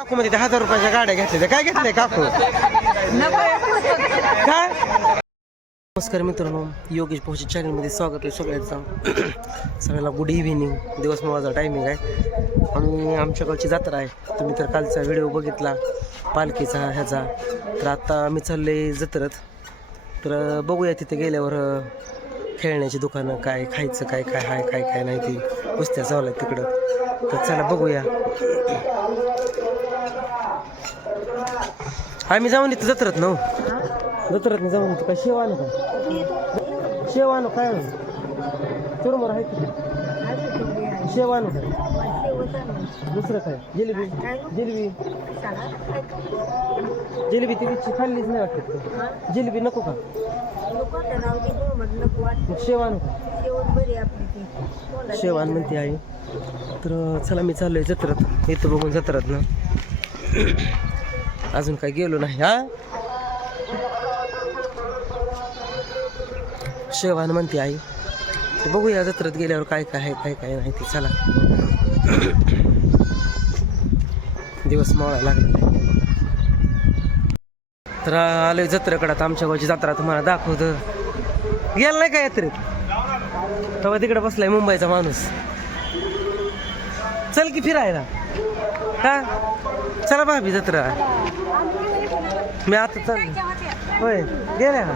काकू मध्ये 1000 रुपयाच्या गाड्या घेतल्या काय घेतलंय काकू काय? नमस्कार मित्रांनो, योगेश भाऊच्या चॅनलमध्ये स्वागत आहे सगळ्यांचं. सगळ्याला गुड इव्हिनिंग. दिवस माझा टायमिंग आहे आणि आमच्या गावची जत्रा आहे. तुम्ही तर कालचा व्हिडिओ बघितला पालखीचा ह्याचा. तर आता आम्ही चालले जत्रेत. तर बघूया तिथे गेल्यावर खेळण्याची दुकानं काय खायचं काय काय आहे काय काय नाही ती कुस्त्या चालू आहेत तिकडं. तर चला बघूया. आम्ही जाऊन इथं जत्रेत ना जत्रेत जाऊन इथं काय शेव आणू का शेव आणू काय चुरमर आहे की शेव आणू काय दुसरं काय जिलेबी जिलेबी जिलेबी तिची खाल्लीच नाही वाटत. जिलेबी नको का शेव आणू का शेव आण म्हणते आहे. तर चला मी चाललोय जत्रेत. इथं बघून जत्रेत ना अजून काय गेलो नाही. हा शेवान म्हणते आई. तर बघूया जत्रेत गेल्यावर काय काय आहे काय काय नाही ते. चला दिवस मावळा लागला. तर आलोय जत्रेकडे. आता आमच्या गावची जत्रा तुम्हाला दाखवतं. गेला नाही का यात्रेत तेव्हा तिकडे बसलाय मुंबईचा माणूस. चल की फिरायला. हा चला भाभी जत्रा. मी आता चल होय गेल्या का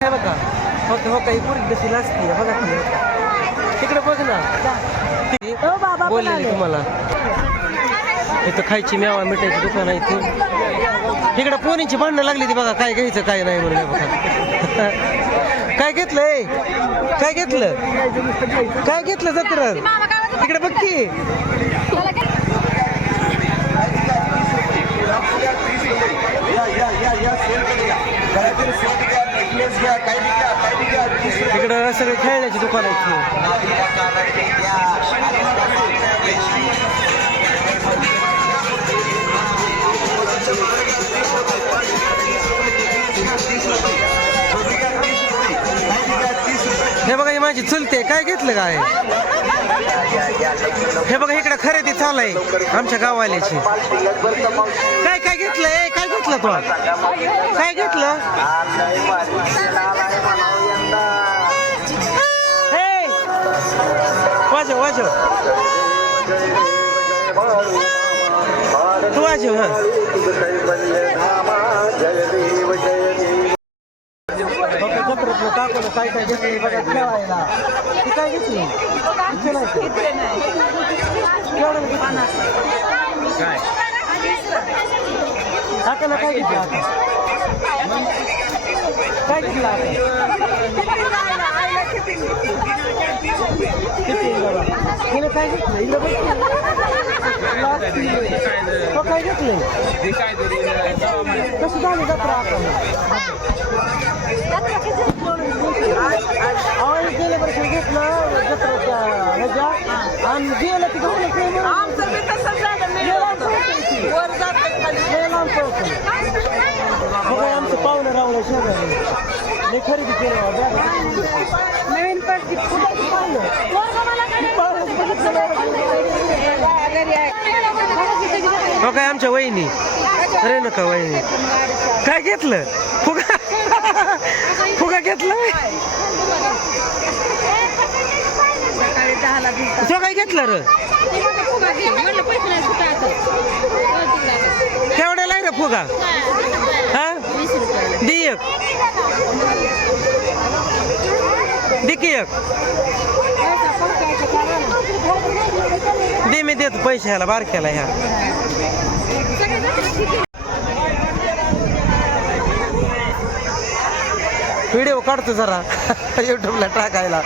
हा बघा होते हो काही पुरी कशी लागते बघा तिकडे बघ ना. बोलले तुम्हाला इथं खायची मेवा मिठायची दुकान आहे ती. इकडे पोनीची भांडणं लागली ती बघा काय घ्यायचं काय नाही म्हणून. बघा काय घेतलंय काय घेतलं काय घेतलं जत्रेत इकडे बघ की. इकडं सगळे खेळण्याची दुकान आहेत. हे बघा ही माझी चुलते काय घेतलं काय. हे बघा इकडे खरेदी चालू आहे आमच्या गाववाल्याची. काय काय घेतलंय काय घेतलं तू काय घेतलं हे वाजव वाजव तू वाजव. हा टाकलं काय काय घेतलं बघा खेळायला. ती काय घेतली काकाला काय घेतलं काय घेतलं हिनं काय घेतलं हिला काय घेतलं कसं झालं जत्रा आपण गेल्या वर्षी घेतलं जत्रेच्या ह्याच्या आणि गेलं की आमचं पाहुणं रावलं शेजारी मी खरेदी केलं नवीन हो काय आमच्या वहिनी. अरे नका वहिनी काय घेतलं फुगा फुगा घेतलं तो काय घेतलं र केवढ्याला आहे रे फुगा. हा दे एक दे की एक दे मी देतो पैसे ह्याला बारक्याला ह्या. व्हिडिओ काढतो जरा युट्यूबला टाकायला.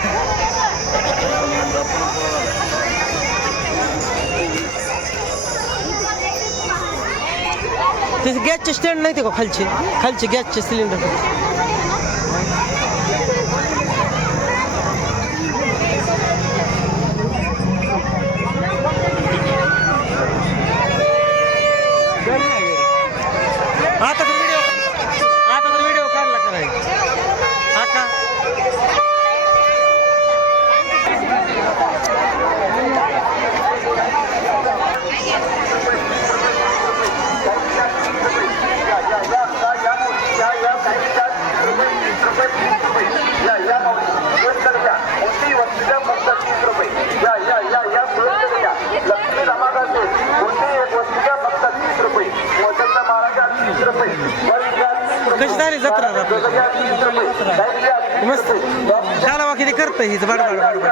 त्याचे गॅसचे स्टँड नाही ते का खालचे खालचे गॅसचे सिलेंडर. आता तर व्हिडिओ काढला का नाही आता जत्रा मस्त कालावा किती करतं हीच बाडबाड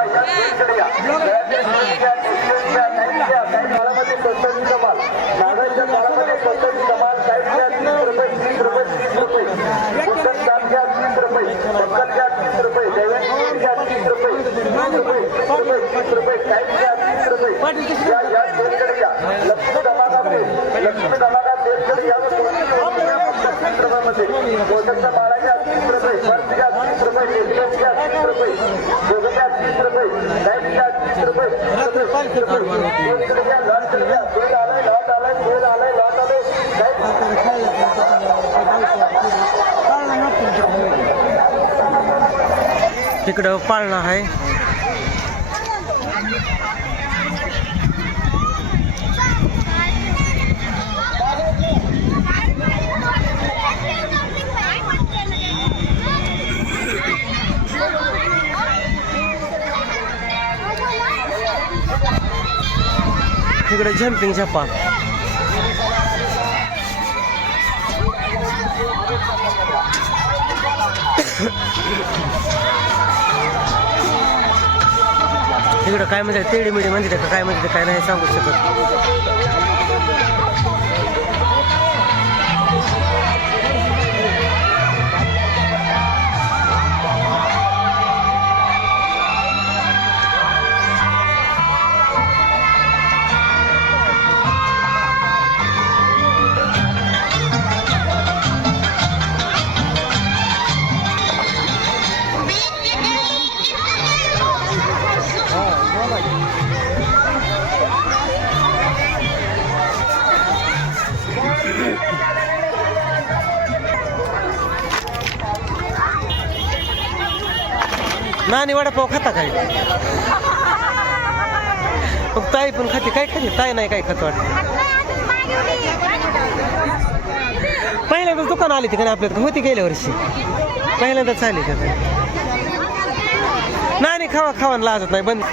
तिकडं पाळणा आहे. तिकडे जम्पिंग झप्पा तिकडं काय म्हणते तेडी मिडी म्हणते का काय म्हणते काय नाही सांगू शकत. नानी वडापाव खाता काय ताई पण खाते काय खाते ताई नाही काय खात वाटत. पहिल्यांदाच दुकान आली ती का आपल्याकडे होती गेल्या वर्षी पहिल्यांदाच आली का नानी खावा खावा लाजत नाही बंद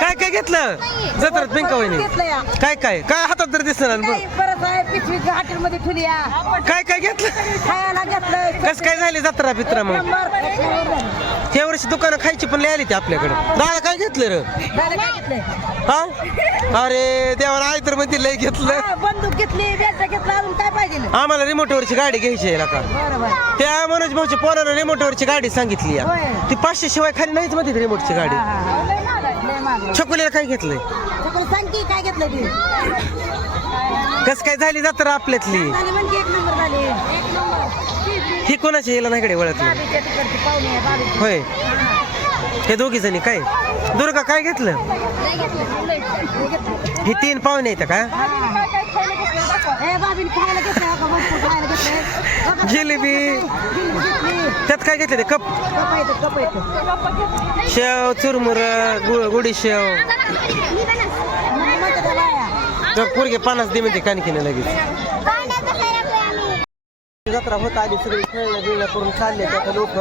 काय काय घेतलं जत्रात पिंका वहिनी काय काय काय हातात तर दिसणार हॉटेलमध्ये ठेवली काय काय घेतलं खायला घेतलं कस काय झाली जत्रा पित्रा मग त्या वर्षी दुकानं खायची पण लय आली ती आपल्याकडे. दादा काय घेतलं रे हा अरे देवा आई तर म्हणते लय घेतलं बंदूक घेतली बॅट घेतला अजून काय पाहिजे आम्हाला रिमोटवरची गाडी घ्यायची आहे का त्या मनोज भाऊच्या पोरानं रिमोटवरची गाडी सांगितली ती 500 शिवाय खाली नाहीच मध्ये रिमोटची गाडी. छकुलीला काय घेतलंय सांग की काय घेतलं ती कस काय झाली जत्रा आपल्यातली ही कोणाची याला नाही कडे ओळखली होय हे दोघी जणी काय दुर्गा काय घेतलं ही 3 पाहुणे येतं का जिलेबी त्यात काय घेतलं ते कप शेव चुरमुर गुडी शेव पोरगे 50 दे म्हणते कानकीने लगेच. जत्रा होत आली सगळी खेळण्या बिळण्या करून चालले आता लोक.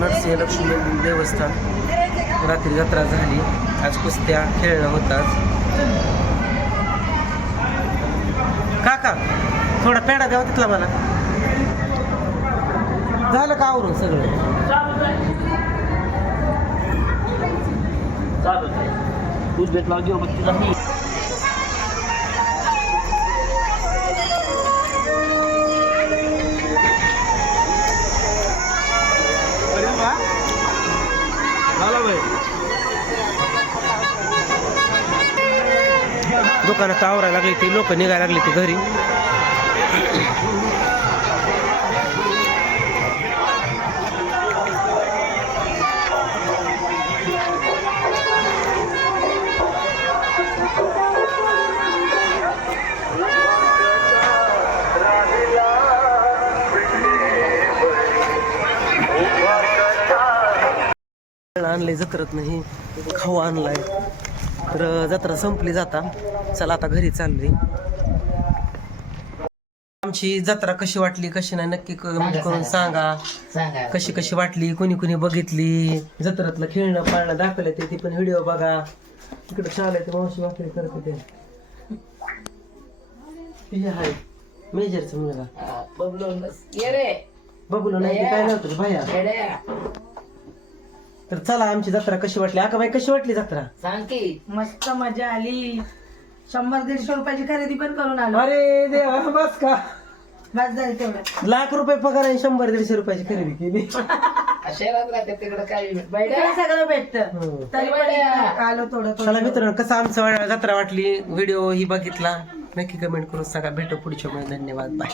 नरसिंह लक्ष्मी देवस्थान रात्री जत्रा झाली आज कुस्त्या खेळणं होतात. काका थोडा पेढा द्यावा तिथला मला झालं का आवरून सगळं दूध भेटला घेऊ दुकानात आवरायला लागली ती लोक निघायला लागली ती घरी. आणलंय जत्रत नाही खाऊ आणलाय तर जत्रा संपली जाता. चला आता घरी चाललोय. आमची जत्रा कशी वाटली कशी नाही नक्की कमेंट करून सांगा. कशी कशी वाटली, कोणी कोणी बघितली, जत्रातलं खेळणं पाळणं दाखवलं ते पण व्हिडिओ बघा. तिकडे चालय ते मावशी वाकडी करते ते हाय मेजरचा मुलगा बघू नाही ते काय नव्हतं रे भैया. तर चला आमची जत्रा कशी वाटली आकाबाई, कशी वाटली जत्रा? सांग की. मस्त मजा आली. 100-150 रुपयाची खरेदी पण करून आलो. अरे देवा बस का, बस झालं तेवढं. लाख रुपये पगार आहे 100-150 रुपयाची खरेदी केली. शहरात राहते तिकडे काय इकडे सगळं भेटतं. तरी पण इकडे आलो थोडं चला थोडं. मित्रांनो कसं आमचं जत्रा वाटली, व्हिडिओ ही बघितला नक्की कमेंट करून सांगा. भेटू पुढच्या वेळी. धन्यवाद, बाय.